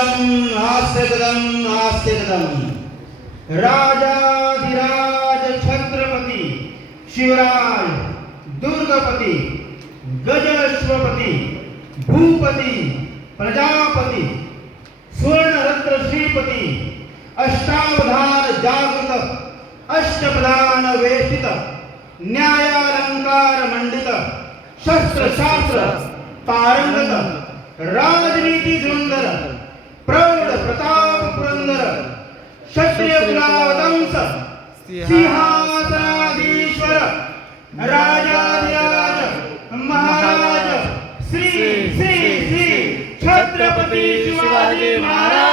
कदम आस्ते कदम आस्ते कदम राजाधिराज छत्रपती शिवराज दुर्गपति गजश्वपती भूपती प्रजापती सुवर्णरत्न श्रीपती अष्टावधान जागृत अष्टप्रधान वेशित न्यायालंकार मंडित शस्त्रशास्त्र पारंगत राजनीती प्रौढ प्रताप पुरंदर क्षत्रिय कुलावतंस सिंहासनाधीश्वर राजाधिराज महाराज श्री श्री श्री छत्रपती शिवाजी महाराज।